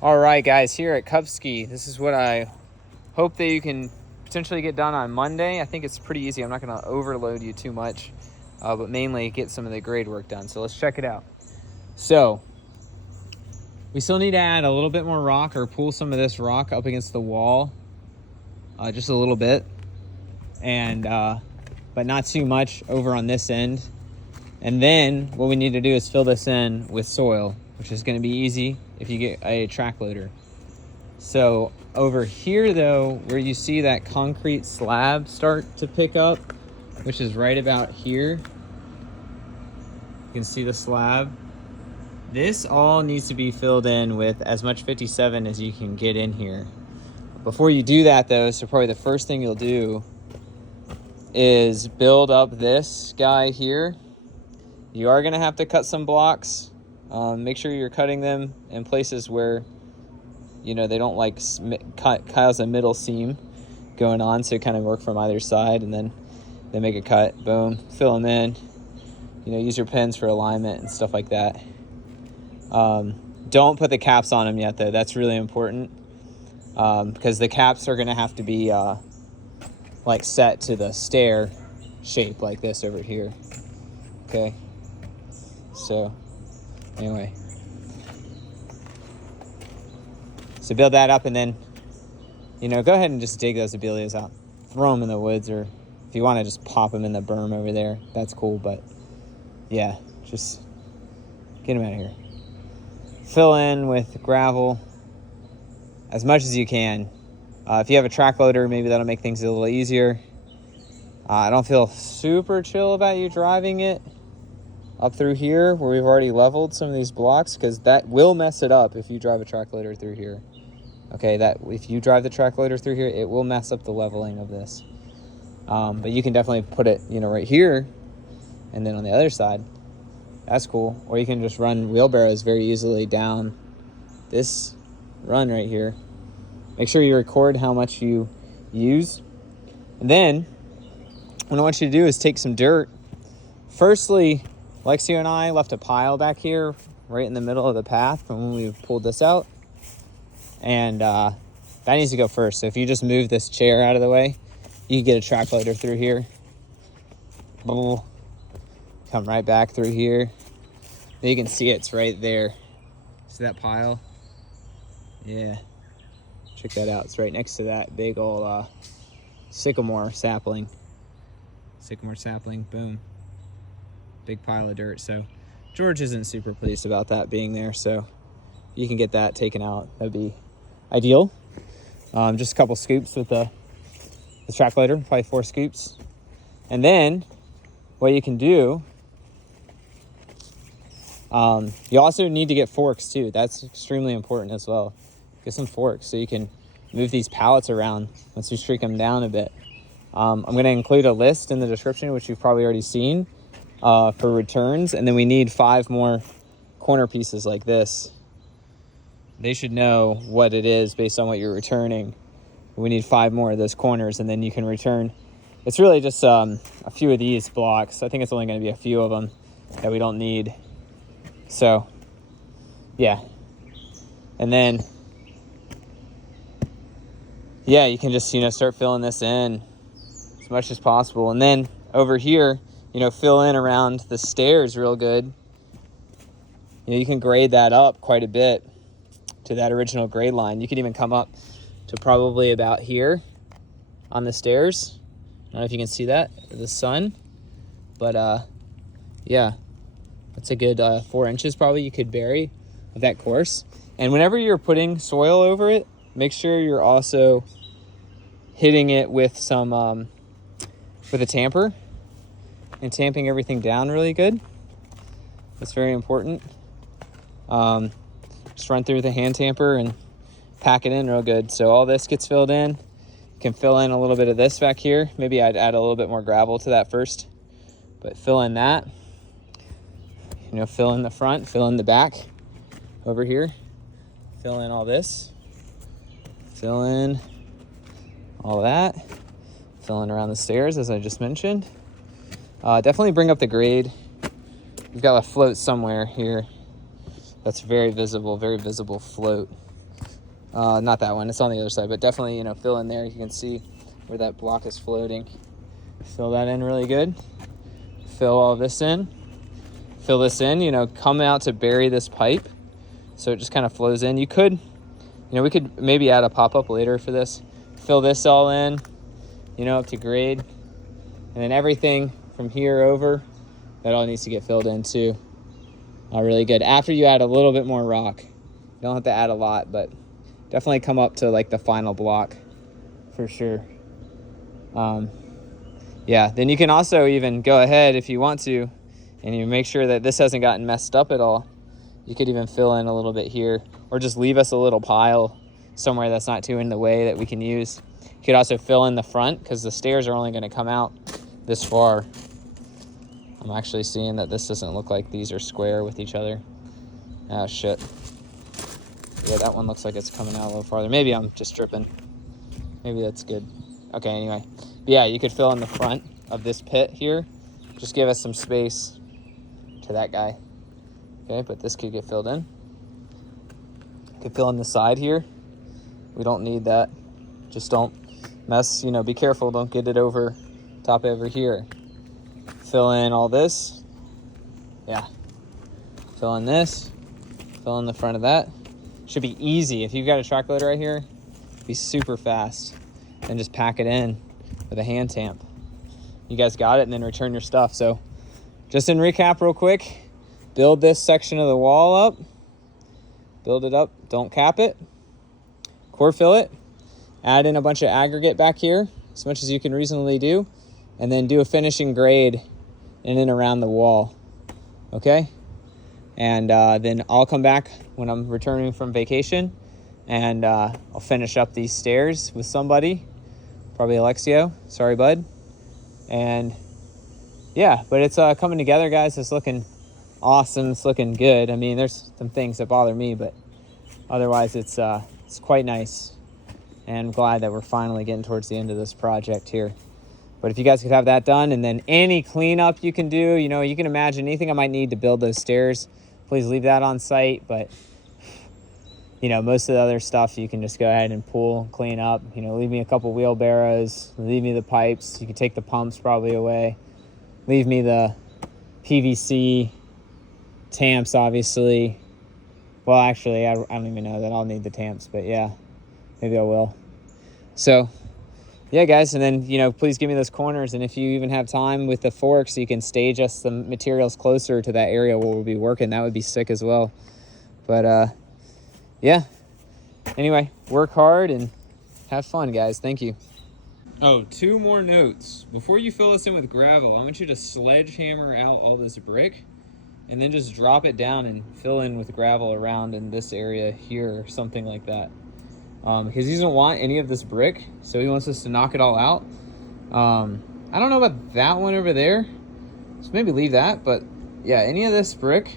All right, guys, here at Kupsky, this is what I hope that you can potentially get done on Monday. I think it's pretty easy. I'm not going to overload you too much, but mainly get some of the grade work done. So let's check it out. So we still need to add a little bit more rock or pull some of this rock up against the wall, just a little bit, and but not too much over on this end. And then what we need to do is fill this in with soil, which is going to be easy if you get a track loader. So over here though, where you see that concrete slab start to pick up, which is right about here, you can see the slab. This all needs to be filled in with as much 57 as you can get in here. Before you do that though, so probably the first thing you'll do is build up this guy here. You are going to have to cut some blocks. Make sure you're cutting them in places where, you know, they don't like cause a middle seam going on, so kind of work from either side, and then make a cut. Boom, fill them in. You know, use your pins for alignment and stuff like that. Don't put the caps on them yet, though. That's really important, because the caps are going to have to be like set to the stair shape like this over here. Okay. So anyway, so build that up, and then, you know, go ahead and just dig those abelias out. Throw them in the woods, or if you want to just pop them in the berm over there, that's cool. But yeah, just get them out of here. Fill in with gravel as much as you can. If you have a track loader, maybe that'll make things a little easier. I don't feel super chill about you driving it up through here where we've already leveled some of these blocks, because that will mess it up if you drive a track loader through here. Okay, that if you drive the track loader through here, it will mess up the leveling of this. But you can definitely put it, you know, right here, and then on the other side. That's cool. Or you can just run wheelbarrows very easily down this run right here. Make sure you record how much you use. And then what I want you to do is take some dirt. Firstly, Lexio and I left a pile back here right in the middle of the path from when we pulled this out. And that needs to go first. So if you just move this chair out of the way, you can get a track loader through here. Come right back through here. You can see it's right there. See that pile? Yeah. Check that out. It's right next to that big old sycamore sapling. Sycamore sapling, boom. Big pile of dirt. So George isn't super pleased about that being there, so you can get that taken out. That'd be ideal. Just a couple scoops with the track loader, probably 4 scoops. And then what you can do, you also need to get forks too. That's extremely important as well. Get some forks so you can move these pallets around once you streak them down a bit. I'm going to include a list in the description, which you've probably already seen, for returns. And then we need 5 more corner pieces like this. They should know what it is based on what you're returning. We need 5 more of those corners, and then you can return. It's really just a few of these blocks. I think it's only going to be a few of them that we don't need. So yeah. And then yeah, you can just, you know, start filling this in as much as possible. And then over here, you know, fill in around the stairs real good. You know, you can grade that up quite a bit to that original grade line. You can even come up to probably about here on the stairs. I don't know if you can see that, the sun. But yeah, that's a good 4 inches probably you could bury of that course. And whenever you're putting soil over it, make sure you're also hitting it with some with a tamper and tamping everything down really good. That's very important. Just run through the hand tamper and pack it in real good. So all this gets filled in. You can fill in a little bit of this back here. Maybe I'd add a little bit more gravel to that first, but fill in that. You know, fill in the front, fill in the back over here. Fill in all this. Fill in all that. Fill in around the stairs, as I just mentioned. Definitely bring up the grade. We've got a float somewhere here that's very visible float. Not that one, it's on the other side, but definitely, you know, fill in there. You can see where that block is floating. Fill that in really good. Fill all this in. Fill this in, you know, come out to bury this pipe so it just kind of flows in. You could, you know, we could maybe add a pop-up later for this. Fill this all in, you know, up to grade. And then everything from here over, that all needs to get filled in too. Really good. After you add a little bit more rock. You don't have to add a lot, but definitely come up to like the final block for sure. Yeah, then you can also even go ahead if you want to, and you make sure that this hasn't gotten messed up at all. You could even fill in a little bit here, or just leave us a little pile somewhere that's not too in the way that we can use. You could also fill in the front, because the stairs are only going to come out this far. I'm actually seeing that this doesn't look like these are square with each other. Oh shit. Yeah, that one looks like it's coming out a little farther. Maybe I'm just tripping. Maybe that's good. Okay, anyway. But yeah, you could fill in the front of this pit here. Just give us some space to that guy. Okay, but this could get filled in. You could fill in the side here. We don't need that. Just don't mess, you know, be careful. Don't get it over top over here. Fill in all this. Yeah. Fill in this. Fill in the front of that. Should be easy. If you've got a track loader right here, be super fast. And just pack it in with a hand tamp. You guys got it, and then return your stuff. So just in recap real quick, build this section of the wall up. Build it up. Don't cap it. Core fill it. Add in a bunch of aggregate back here, as much as you can reasonably do. And then do a finishing grade in and around the wall. Okay? And then I'll come back when I'm returning from vacation, and I'll finish up these stairs with somebody, probably Alexio. Sorry, bud. And yeah, but it's coming together, guys. It's looking awesome. It's looking good. I mean, there's some things that bother me, but otherwise it's quite nice. And I'm glad that we're finally getting towards the end of this project here. But if you guys could have that done, and then any cleanup you can do, you know, you can imagine anything I might need to build those stairs, please leave that on site. But, you know, most of the other stuff you can just go ahead and pull, clean up. You know, leave me a couple wheelbarrows, leave me the pipes. You can take the pumps probably away. Leave me the PVC tamps, obviously. Well, actually, I don't even know that I'll need the tamps, but yeah, maybe I will. So yeah, guys, and then, you know, please give me those corners, and if you even have time with the forks, you can stage us some materials closer to that area where we'll be working. That would be sick as well. But yeah, anyway, work hard and have fun, guys. Thank you. Oh, 2 more notes. Before you fill this in with gravel, I want you to sledgehammer out all this brick and then just drop it down and fill in with gravel around in this area here or something like that. Because he doesn't want any of this brick, so he wants us to knock it all out. I don't know about that one over there, so maybe leave that. But yeah, any of this brick,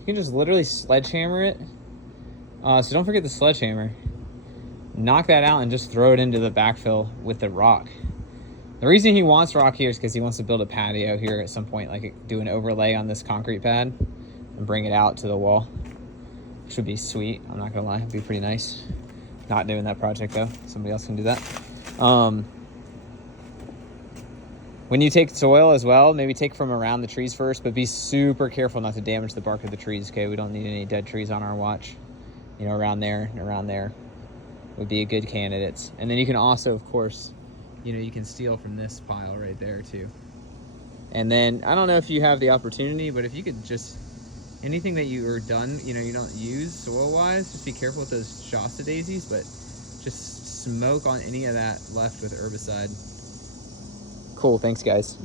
you can just literally sledgehammer it. So don't forget the sledgehammer. Knock that out and just throw it into the backfill with the rock. The reason he wants rock here is because he wants to build a patio here at some point, like do an overlay on this concrete pad and bring it out to the wall. Which would be sweet, I'm not gonna lie, it'd be pretty nice. Not doing that project though, somebody else can do that. When you take soil as well, maybe take from around the trees first, but be super careful not to damage the bark of the trees, okay? We don't need any dead trees on our watch. You know, around there and around there would be a good candidates. And then you can also, of course, you know, you can steal from this pile right there too. And then, I don't know if you have the opportunity, but if you could just, anything that you are done, you know, you don't use soil-wise, just be careful with those Shasta daisies, but just smoke on any of that left with herbicide. Cool, thanks guys.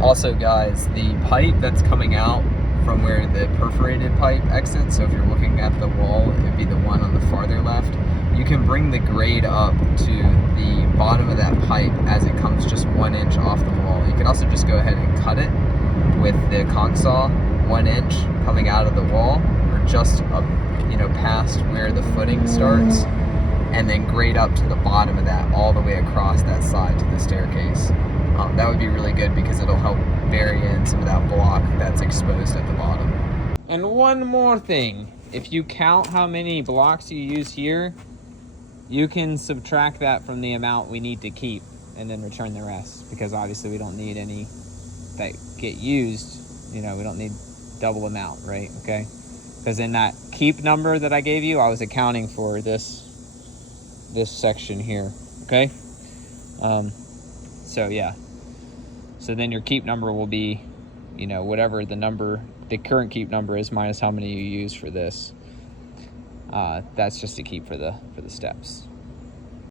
Also guys, the pipe that's coming out from where the perforated pipe exits, so if you're looking at the wall, it'd be the one on the farther left. You can bring the grade up to the bottom of that pipe as it comes just 1 inch off the wall. You can also just go ahead and cut it with the conch saw 1 inch coming out of the wall, or just up, you know, past where the footing starts, and then grade up to the bottom of that all the way across that side to the staircase. That would be really good because it'll help bury in some of that block that's exposed at the bottom. And one more thing, if you count how many blocks you use here, you can subtract that from the amount we need to keep and then return the rest, because obviously we don't need any that get used. You know, we don't need double amount, right? Okay, because in that keep number that I gave you, I was accounting for this section here. Okay, so yeah, so then your keep number will be, you know, whatever the current keep number is minus how many you use for this. That's just to keep for the steps.